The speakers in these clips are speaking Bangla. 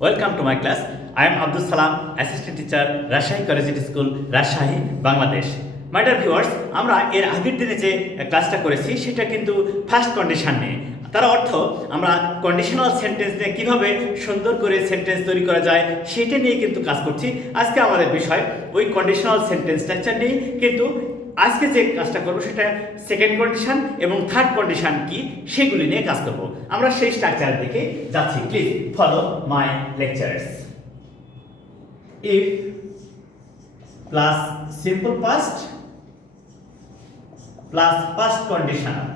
Welcome to my class. I am Abdus Salam, Assistant Teacher, Rajshahi Collegiate School, Rajshahi, Bangladesh. My dear viewers, আমরা এর আগের দিনে যে ক্লাসটা করেছি সেটা কিন্তু ফার্স্ট কন্ডিশন নিয়ে। তার অর্থ আমরা কন্ডিশনাল সেন্টেন্স নিয়ে কীভাবে সুন্দর করে সেন্টেন্স তৈরি করা যায় সেটা নিয়ে কিন্তু কাজ করছি। আজকে আমাদের বিষয় ওই কন্ডিশনাল সেন্টেন্স স্ট্রাকচার নিয়ে, কিন্তু আজকে যে কাজটা করবো সেটা সেকেন্ড কন্ডিশন এবং থার্ড কন্ডিশন কি সেগুলি নিয়ে কাজ করব। আমরা সেই স্ট্রাকচারের দিকে যাচ্ছি। Please follow my lectures. If plus simple past plus past conditional,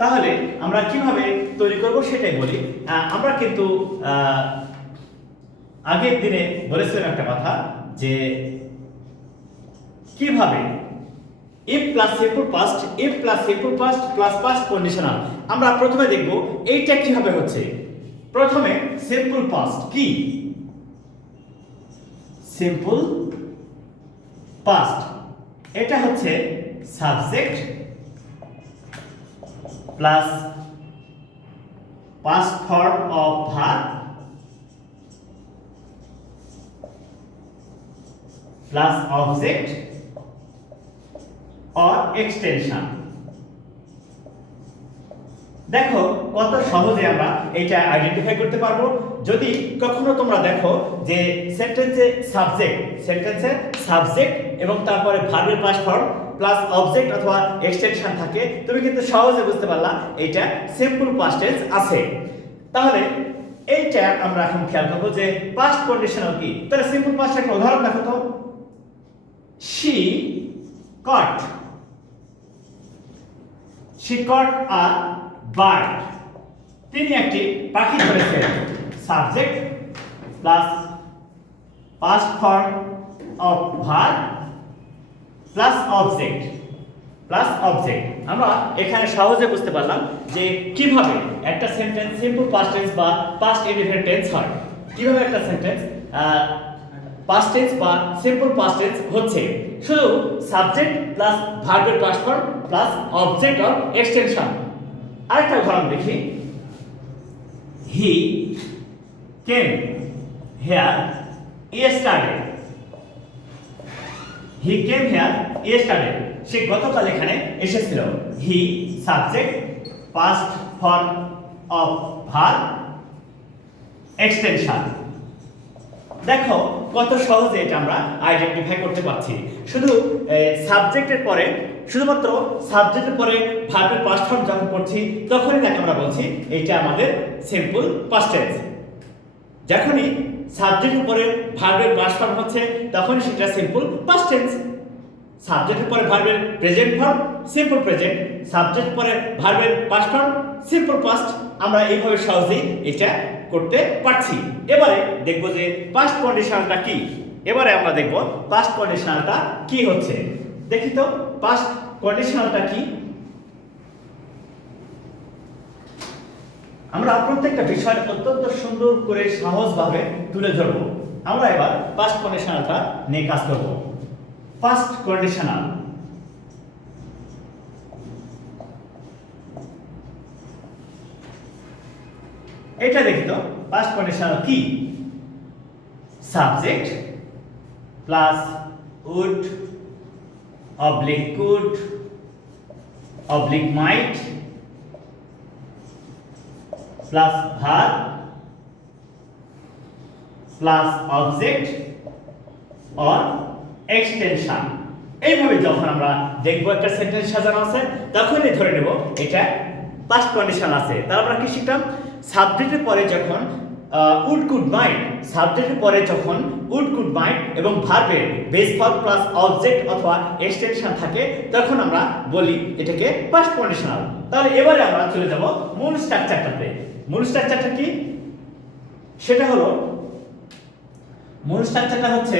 তাহলে আমরা কিভাবে তৈরি করব সেটাই বলি। আমরা কিন্তু আগের দিনে বলেছিলাম একটা কথা যে কিভাবে if plus simple past, if plus simple past plus past conditional. আমরা প্রথমে দেখব এইটা কিভাবে হচ্ছে। প্রথমে সিম্পল পাস্ট কি? সিম্পল পাস্ট এটা হচ্ছে subject plus past form of verb plus object or extension. দেখো কত সহজে আমরা এটা আইডেন্টিফাই করতে পারবো। যদি কখনো তোমরা দেখো যে সেন্টেন্সে সাবজেক্ট এবং তারপরে ভার্বের পাস্ট ফর্ম প্লাস অবজেক্ট অথবা এক্সটেনশন থাকে, তুমি কিন্তু সহজে বুঝতে পারলা এটা সিম্পল পাস্ট টেন্স আছে। তাহলে এইটা আমরা এখন খেয়াল করবো যে পাস্ট কন্ডিশনাল কি। তাহলে সিম্পল পাস্ট একটা উদাহরণ দেখো তো। She caught a bird. তিনি একটি পাখি ধরেছেন। Subject plus past form of verb plus object. আমরা এখানে সহজে বুঝতে পারলাম যে কিভাবে একটা সেন্টেন্স সিম্পল পাস্ট টেন্স বা পাস্ট ইনডিফিনিট টেন্স হয়। কিভাবে একটা সেন্টেন্স পাস্ট টেন্স বা সিম্পল পাস্ট টেন্স হচ্ছে শুধু সাবজেক্ট প্লাস ভার্বের past form plus object or extension. আরেকটা উদাহরণ দেখি। He came here yesterday. He came here yesterday, সে গতকাল এখানে এসেছিল। He subject past form of verb extension. দেখো কত সহজে এটা আমরা আইডেন্টিফাই করতে পারছি। শুধু সাবজেক্টের পরে, শুধুমাত্র সাবজেক্টের পরে ভার্বের পাস্ট ফর্ম যখন পড়ছি তখনই তাকে আমরা বলছি এটা আমাদের সিম্পল পাস্ট টেন্স। যখনই সাবজেক্টের পরে ভার্বের পাস্ট ফর্ম হচ্ছে তখনই সেটা সিম্পল পাস্ট টেন্স। সাবজেক্টের পরে ভার্বের present form simple present, subject পরে ভার্বের পাস্ট ফর্ম সিম্পল পাস্ট। আমরা এইভাবে সহজেই এটা করতে পারছি। এবারে দেখব যে পাস্ট কন্ডিশনালটা কি। এবারে আমরা দেখব পাস্ট কন্ডিশনালটা কি হচ্ছে। দেখি তো পাস্ট কন্ডিশনালটা কি। আমরা প্রত্যেকটা বিষয় অত্যন্ত সুন্দর করে সহজভাবে তুলে ধরব। আমরা এবার পাস্ট কন্ডিশনালটা নিয়ে কাজ করব। পাস্ট কন্ডিশনাল এটা দেখি তো পাস্ট কন্ডিশনাল কি। Subject plus would oblique could oblique might plus verb plus object or extension. এইভাবে যখন আমরা দেখবো একটা সেন্টেন্স সাজানো আছে তখনই ধরে নেব এটা পাস্ট কন্ডিশন আছে। তার আমরা কি শিখলাম? সাবজেক্টের পরে যখন উড কুড মাইট, সাবজেক্টের পরে যখন উড কুড মাইট এবং ভার্বের বেস ফর্ম প্লাস অবজেক্ট অথবা এক্সটেনশন থাকে তখন আমরা বলি এটাকে পাস্ট কন্ডিশনাল। তাহলে এবারে আমরা চলে যাব মূল স্ট্রাকচারটাতে। মূল স্ট্রাকচারটা কি? সেটা হলো মূল স্ট্রাকচারটা হচ্ছে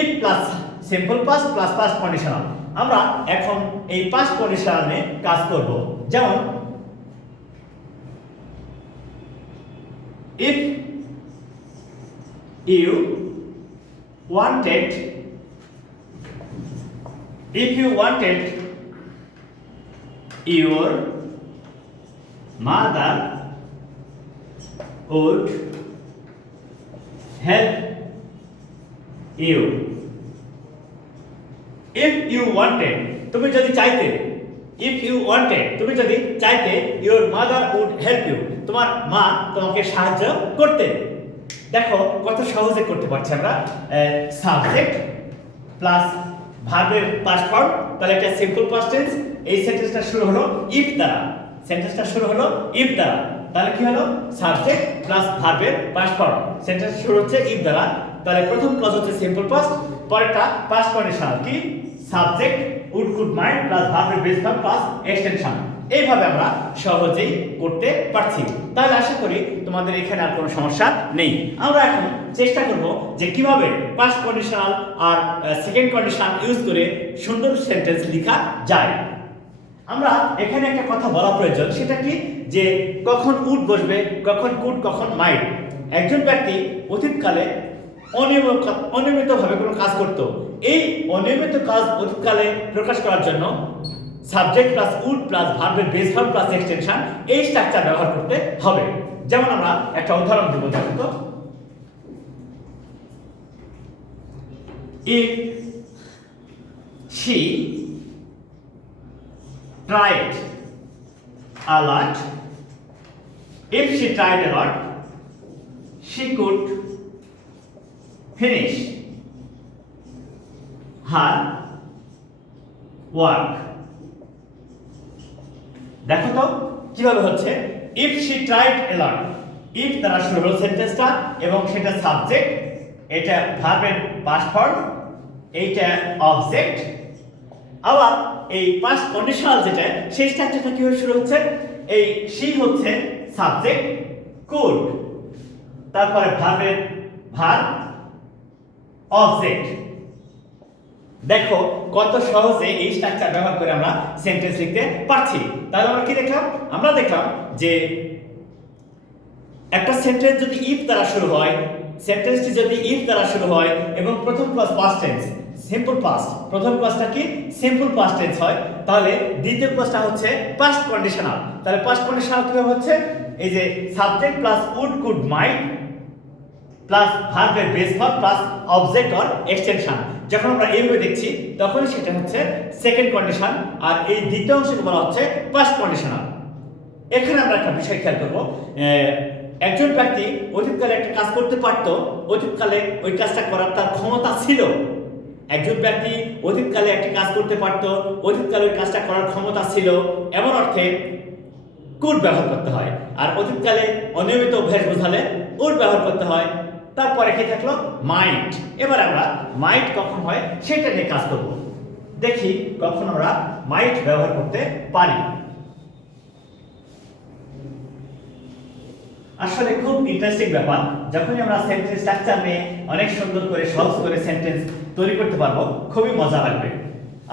if plus simple past plus past conditional. আমরা এখন এই পাস্ট কন্ডিশনাল নিয়ে কাজ করব। যেমন if you wanted your mother would help you. If you wanted, তুমি যদি চাইতে, ইফ ইউ ওয়ান্টেড, তুমি যদি চাইতে, your mother would help you, তোমার মা তোমাকে সাহায্য করতে। দেখো কত সহজে করতে পারছি আমরা। সাবজেক্ট প্লাস ভার্বের পাস্ট ফর্ম, তাহলে এটা সিম্পল পাস্ট টেন্স। এই সেন্টেন্সটা শুরু হলো ইফ দ্বারা, সেন্টেন্সটা শুরু হলো ইফ দ্বারা, তাহলে কি হলো সাবজেক্ট প্লাস ভার্বের পাস্ট ফর্ম, সেন্টেন্স শুরু হচ্ছে ইফ দ্বারা। তাহলে প্রথম ক্লজ হচ্ছে সিম্পল পাস্ট, পরেরটা পাস্ট কন্ডিশনাল কি subject would could might plus ভার্বের বেস ফর্ম প্লাস এক্সটেনশন। এইভাবে আমরা সহজেই করতে পারছি। তাহলে আশা করি তোমাদের এখানে আর কোনো সমস্যা নেই। আমরা এখন চেষ্টা করব যে কিভাবে পাস্ট কন্ডিশনাল আর সেকেন্ড কন্ডিশনাল ইউজ করে সুন্দর সেন্টেন্স লেখা যায়। আমরা এখানে একটা কথা বলা প্রয়োজন, সেটা কি যে কখন উড বসবে, কখন কুড, কখন মাইট। একজন ব্যক্তি অতীতকালে অনিয়মিতভাবে কোনো কাজ করত, এই অনিয়মিত কাজ অতীতকালে প্রকাশ করার জন্য সাবজেক্ট প্লাস উড প্লাস ভার্বের বেস ফর্ম প্লাস এক্সটেনশন এই স্ট্রাকচার ব্যবহার করতে হবে। যেমন আমরা একটা উদাহরণ দেব, দেখো তো। If she tried a lot, if she tried a lot, she could finish her work. দেখো তো কিভাবে হচ্ছে। if she tried a lot, if দ্বারা শুরু হলো সেন্টেন্সটা এবং সেটা সাবজেক্ট, এটা ভার্বের পাস্ট ফর্ম, এইটা অবজেক্ট। আবার এই পাস্ট কন্ডিশনাল যেটা, সেই স্ট্রাকচারটা কিভাবে শুরু হচ্ছে, এই she হচ্ছে সাবজেক্ট, could, তারপরে ভার্বের ভার্ব, অবজেক্ট। দেখো কত সহজে এই স্ট্রাকচার ব্যবহার করে আমরা সেন্টেন্স লিখতে পারছি। তাহলে আমরা কি দেখলাম? আমরা দেখলাম যে একটা সেন্টেন্স যদি ইফ দ্বারা শুরু হয়, সেন্টেন্সটি যদি ইফ দ্বারা শুরু হয় এবং প্রথম clause past tense simple past, প্রথম ক্লজটা কি সিম্পল পাস্ট টেন্স হয়, তাহলে দ্বিতীয় ক্লজটা হচ্ছে পাস্ট কন্ডিশনাল। তাহলে পাস্ট কন্ডিশনাল কিভাবে হচ্ছে, এই যে subject plus would could might plus ভার্বের base form plus object or extension. যখন আমরা এইভাবে দেখছি তখন সেটা হচ্ছে সেকেন্ড কন্ডিশন, আর এই দ্বিতীয় অংশকে বলা হচ্ছে পাস্ট কন্ডিশনাল। এখানে আমরা একটা বিষয় খেয়াল করব, একজন ব্যক্তি অতীতকালে একটা কাজ করতে পারতো, অতীতকালে ওই কাজটা করার তার ক্ষমতা ছিল। একজন ব্যক্তি অতীতকালে একটা কাজ করতে পারতো, অতীতকালে ওই কাজটা করার ক্ষমতা ছিল, এমন অর্থে কুড ব্যবহার করতে হয়। আর অতীতকালে অনিয়মিত অভ্যাস বোঝালে উড ব্যবহার করতে হয়। তারপরে কি থাকলো মাইট। এবার আমরা মাইট কখন হয় সেটা নিয়ে কাজ করব। দেখি কখন আমরা মাইট ব্যবহার করতে পারি। আসলে খুব ইন্টারেস্টিং ব্যাপার, যখনই আমরা সেন্টেন্স স্ট্রাকচার নিয়ে অনেক সুন্দর করে সহজ করে সেন্টেন্স তৈরি করতে পারবো, খুবই মজা লাগবে।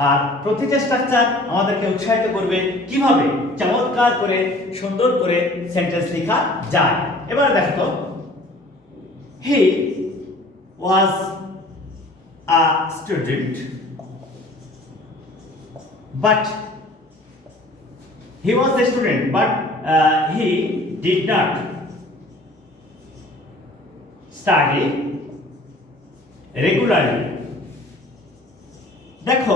আর প্রতিটা স্ট্রাকচার আমাদেরকে উৎসাহিত করবে কিভাবে চমৎকার করে সুন্দর করে সেন্টেন্স লেখা যায়। এবার দেখো তো, he was a student but he did not study regularly। দেখো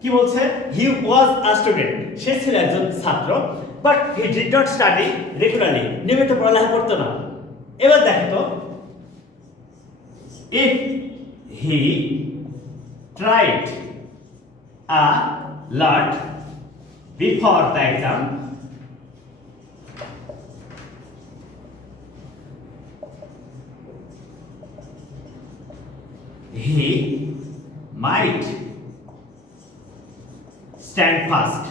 কি বলছে, he was a student, সে ছিল একজন ছাত্র, but he did not study regularly, নিয়মিত পড়ালেখা করতো না। এবার দেখো তো, if he tried a lot before the exam, he might stand fast।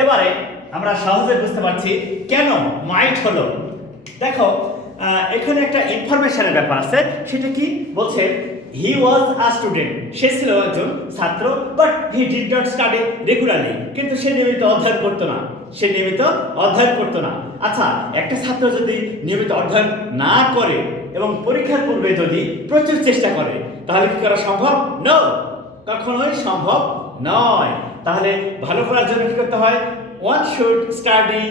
এবারে আমরা সহজে বুঝতে পারছি কেন মাইট হলো। দেখো এখানে একটা ইনফরমেশনের ব্যাপার আছে, সেটা কি বলছে, হি ওয়াজ আ স্টুডেন্ট, সে ছিল একজন ছাত্র, but he did not study regularly, কিন্তু সে নিয়মিত অধ্যয়ন করতো না, সে নিয়মিত অধ্যয়ন করতো না। আচ্ছা, একটা ছাত্র যদি নিয়মিত অধ্যয়ন না করে এবং পরীক্ষার পূর্বে যদি প্রচুর চেষ্টা করে, তাহলে কি করা সম্ভব? নো, কখনোই সম্ভব নয়। তাহলে ভালো করার জন্য কি করতে হয়? one should study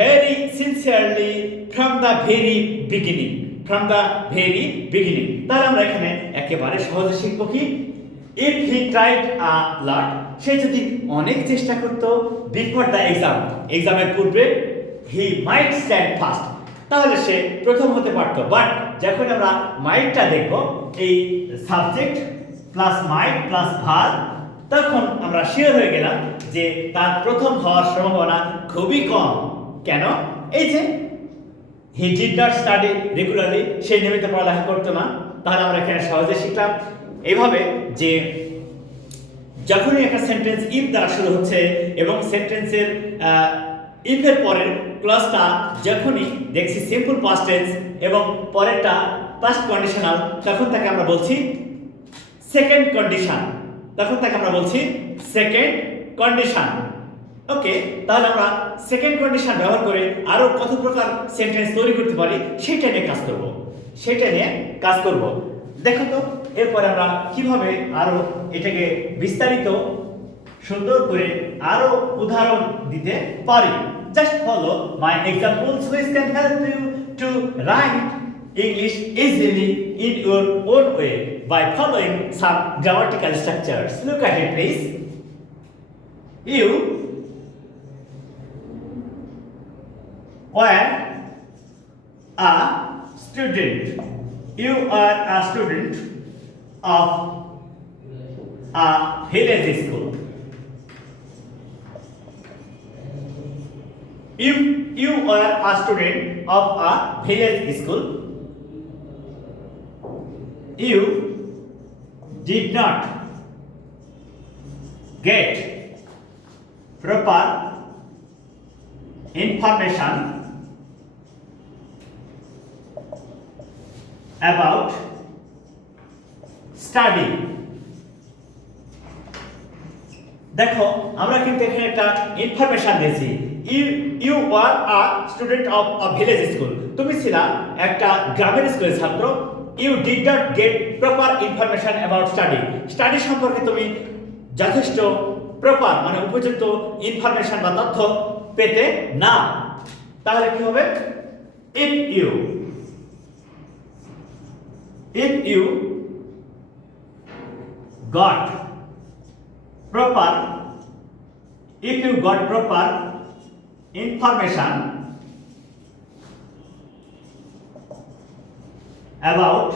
very sincerely from the very beginning. From the very beginning. তাহলে আমরা এখানে একেবারে সহজে শিখব কি? If he tried a lot, সে যদি অনেক চেষ্টা করত before the exam, এক্সামের পূর্বে, he might stand first, তাহলে সে প্রথম হতে পারত। বাট যখন আমরা মাইটটা দেখব, এই সাবজেক্ট প্লাস মাইট প্লাস ভার্ব, তখন আমরা শিওর হয়ে গেলাম যে তার প্রথম হওয়ার সম্ভাবনা খুবই কম। কেন? এই যে he did not study regularly, সে নিয়মিত পড়ালেখা করতো না। তাহলে আমরা এখানে সহজে শিখলাম এইভাবে যে যখনই একটা সেন্টেন্স ইফ দ্বারা শুরু হচ্ছে এবং সেন্টেন্সের ইফ এর পরের ক্লজটা যখনই দেখছি সিম্পল পাস্ট টেন্স এবং পরেরটা পাস্ট কন্ডিশনাল, তখন তাকে আমরা বলছি সেকেন্ড কন্ডিশন। তখন তাকে আমরা বলছি সেকেন্ড কন্ডিশন। ওকে, তাহলে আমরা সেকেন্ড কন্ডিশন ব্যবহার করে আরো কত প্রকার সেন্টেন্স তৈরি করতে পারি সেটা নিয়ে কাজ করব। দেখো তো এরপরে আমরা কিভাবে আরো এটাকে বিস্তারিত সুন্দর করে আরো উদাহরণ দিতে পারি। Just follow my examples which can help you to write English easily in your own way by following some grammatical structures. Look at it, please. You were a student. You are a student of a village school. If you are a student of a village school, you did not get proper information about study. দেখো আমরা কিন্তু এখানে একটা ইনফরমেশন দিয়েছি। You are a student of a village school, তুমি ছিলা একটা গ্রামের স্কুলের ছাত্র। You did not get proper information about study, study সম্পর্কে তুমি যথেষ্ট প্রপার মানে উপযুক্ত ইনফরমেশন বা তথ্য পেতে না। তাহলে কি হবে? If you got proper information about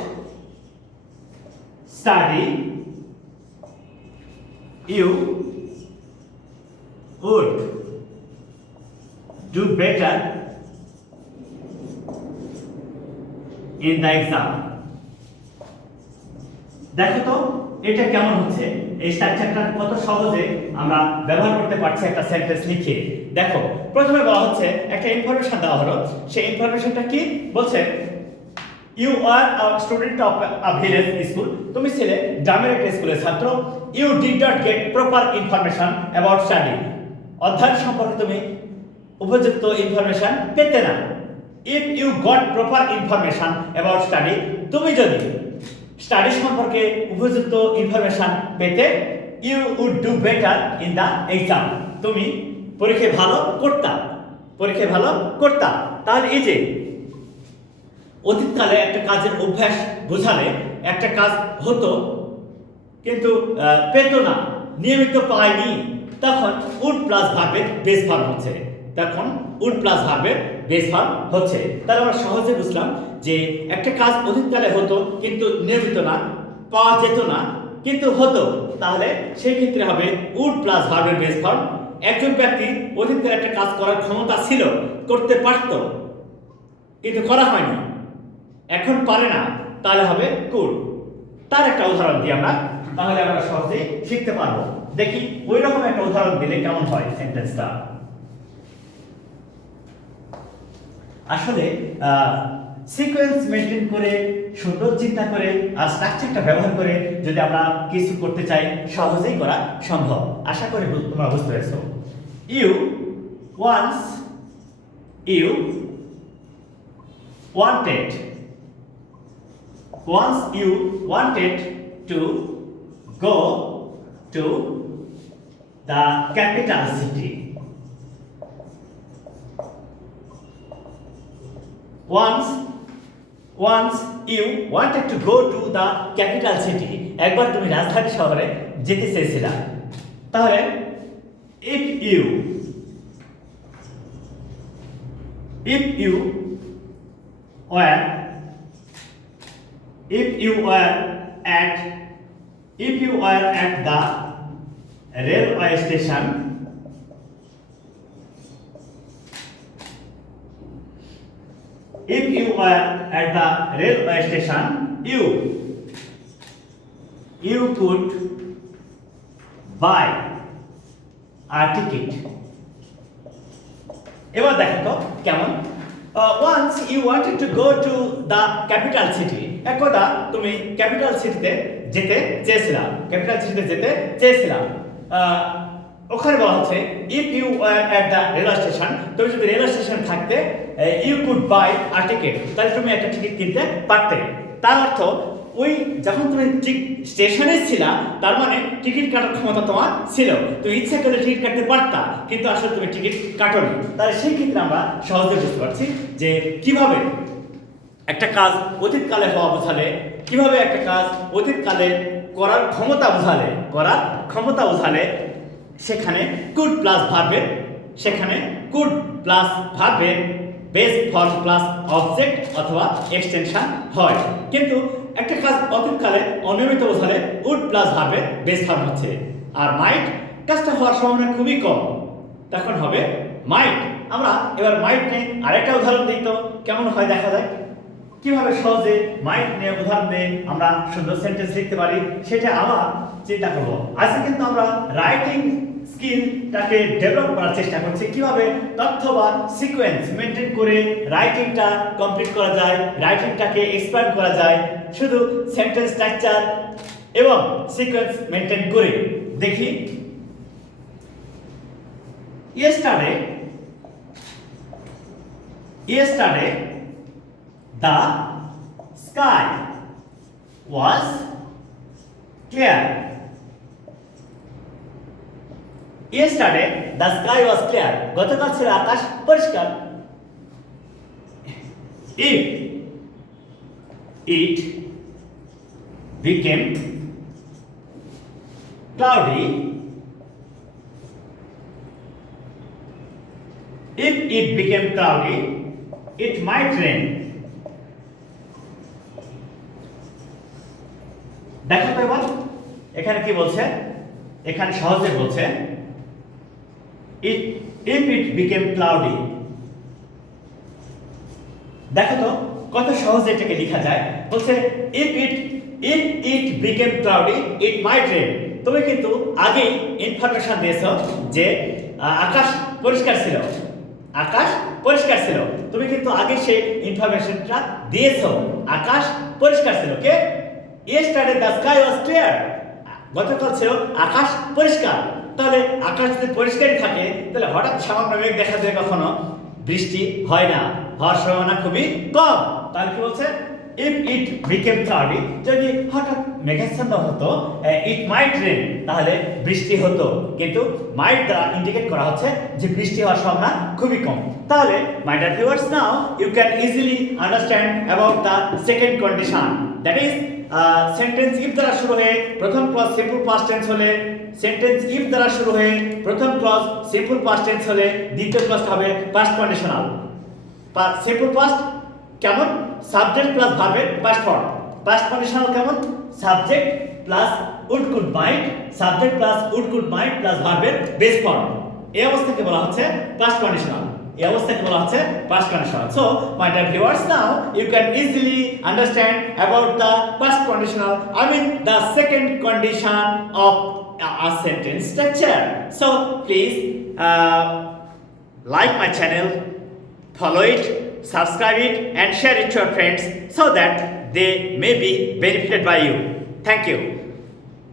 study, you would do better in the exam. দেখো তো এটা কেমন হচ্ছে, এই স্ট্রাকচারটা কত সহজে আমরা ব্যবহার করতে পারছি একটা সেন্টেন্স লিখে। দেখো প্রথমে বলা হচ্ছে একটা ইনফরমেশন দেওয়া হলো, সেই ইনফরমেশনটা কি বলছে? You are a student of a village school, তুমি ছিলে গ্রামের একটা স্কুলের ছাত্র। You did not get proper information about study, অধ্যয়ন সম্পর্কে তুমি উপযুক্ত ইনফরমেশন পেতে না। If you got proper information about study, তুমি যদি স্টাডি সম্পর্কে উপযুক্ত ইনফরমেশন পেতে, you would do better in the exam, তুমি পরীক্ষায় ভালো করতা। তাহলে এই যে অতীতকালে একটা কাজের অভ্যাস বোঝালে একটা কাজ হতো কিন্তু পেত না, নিয়মিত পায়নি, তখন উড প্লাস ভার্বের বেস ফর্ম হচ্ছে। তাহলে আমরা সহজে বুঝলাম যে একটা কাজ অতীতকালে হতো কিন্তু নিয়মিত না, পাওয়া যেত না কিন্তু হতো, তাহলে সেই ক্ষেত্রে হবে উড প্লাস ভার্বের বেস ফর্ম। একজন ব্যক্তি অতীতকালে একটা কাজ করার ক্ষমতা ছিল, করতে পারত কিন্তু করা হয়নি, এখন পারে না, তাহলে হবে কুড। তার একটা উদাহরণ দিই আমরা, তাহলে আমরা সহজেই শিখতে পারবো। দেখি ওই রকম একটা উদাহরণ দিলে কেমন হয় সেন্টেন্সটা। আসলে সিকোয়েন্স মেনটেন করে, সুন্দর চিন্তা করে আর স্ট্রাকচারটা ব্যবহার করে যদি আমরা কিছু করতে চাই, সহজেই করা সম্ভব। আশা করি তোমরা বুঝতে পেরেছো। You wanted to go to the capital city. Once you wanted to go to the capital city, একবার তুমি রাজধানী শহরে যেতে চেয়েছিলা, তাহলে if you were at the railway station, you could buy a ticket. এবার দেখো তো কেমন। once you wanted to go to the capital city, একদা তুমি ক্যাপিটাল সিটিতে যেতে চেয়েছিলা, ওখানে বলা হচ্ছে if you were at the railway station, তুমি যদি রেলওয়ে স্টেশন থাকতে you could buy a ticket, তাহলে তুমি একটা টিকিট কিনতে পারতে। তার অর্থ ওই যখন তুমি স্টেশনে ছিলা, তার মানে টিকিট কাটার ক্ষমতা তোমার ছিল, তুমি ইচ্ছা করলে টিকিট কাটতে পারতা, কিন্তু আসলে তুমি টিকিট কাটোনি। তাহলে সেই ক্ষেত্রে আমরা সহজে বুঝতে পারছি যে কিভাবে একটা কাজ অতীতকালে হওয়া বোঝালে, কিভাবে একটা কাজ অতীতকালে করার ক্ষমতা বোঝালে সেখানে কুড প্লাস ভার্বের বেস ফর্ম প্লাস অবজেক্ট অথবা এক্সটেনশন হয়। কিন্তু একটা কাজ অতীতকালে অনিয়মিত বোঝালে উড প্লাস ভার্বের বেস ফর্ম হচ্ছে। আর মাইট কাজটা হওয়ার সম্ভাবনা খুবই কম, তখন হবে মাইট। আমরা এবার মাইট নিয়ে আরেকটা উদাহরণ দিই তো কেমন হয় দেখা যায়। কিভাবে সহজে মাইট নিয়ে উদাহরণ দিয়ে আমরা সুন্দর সেন্টেন্স লিখতে পারি সেটা আবার চিন্তা করব। আজকে কিন্তু আমরা রাইটিং স্কিলটাকে ডেভেলপ করার চেষ্টা করছি, কিভাবে তথ্য বা সিকোয়েন্স মেনটেন করে রাইটিংটা কমপ্লিট করা যায়, রাইটিংটাকে এক্সপ্যান্ড করা যায় শুধু সেন্টেন্স স্ট্রাকচার এবং সিকোয়েন্স মেনটেন করে। দেখি, yesterday the sky was clear. Yesterday the sky was clear. গতকাল ছিল আকাশ পরিষ্কার। If it became cloudy, it might rain. দেখো তো এবার এখানে কি বলছে, এখানে সহজে বলছে if it became cloudy। দেখো তো কত সহজে এটাকে লেখা যায়। বলছে if it became cloudy it might rain। তুমি কিন্তু আগেই ইনফরমেশন দিয়েছো যে আকাশ পরিষ্কার ছিল, তুমি কিন্তু আগে সেই ইনফরমেশনটা দিয়েছো, আকাশ পরিষ্কার ছিল। কে? yesterday the sky was clear, গতকাল ছিল আকাশ পরিষ্কার। তাহলে আকাশ যদি পরিষ্কারই থাকে তাহলে হঠাৎ সামান্য মেঘ দেখা যায়, কখনো বৃষ্টি হয় না, হওয়ার সম্ভাবনা খুবই কম। তাহলে কি বলছে if it became cloudy, যদি হঠাৎ মেঘাচ্ছন্ন হতো it might rain, তাহলে বৃষ্টি হতো। কিন্তু might দ্বারা ইন্ডিকেট করা হচ্ছে যে বৃষ্টি হওয়ার সম্ভাবনা খুবই কম। তাহলে my dear viewers, now you can easily understand about the second condition, that is sentence if দ্বারা শুরু হয়ে প্রথম ক্লজ সিম্পল পাস্ট টেন্স হলে, সেন্টেন্স ইফ দ্বারা শুরু হয়ে প্রথম ক্লজ সিম্পল পাস্ট টেন্স হলে দ্বিতীয় ক্লজটা হবে পাস্ট কন্ডিশনাল। সিম্পল পাস্ট কেমন? সাবজেক্ট প্লাস ভার্বের পাস্ট ফর্ম। পাস্ট কন্ডিশনাল কেমন? Subject plus would could might, subject plus would could might plus ভার্বের বেস ফর্ম। এই অবস্থাকে বলা হচ্ছে past conditional. So my dear viewers, now you can easily understand about the past conditional, I mean the second condition of a sentence structure. So please like my channel, follow it, subscribe it and share it to your friends so that they may be benefited by you. Thank you.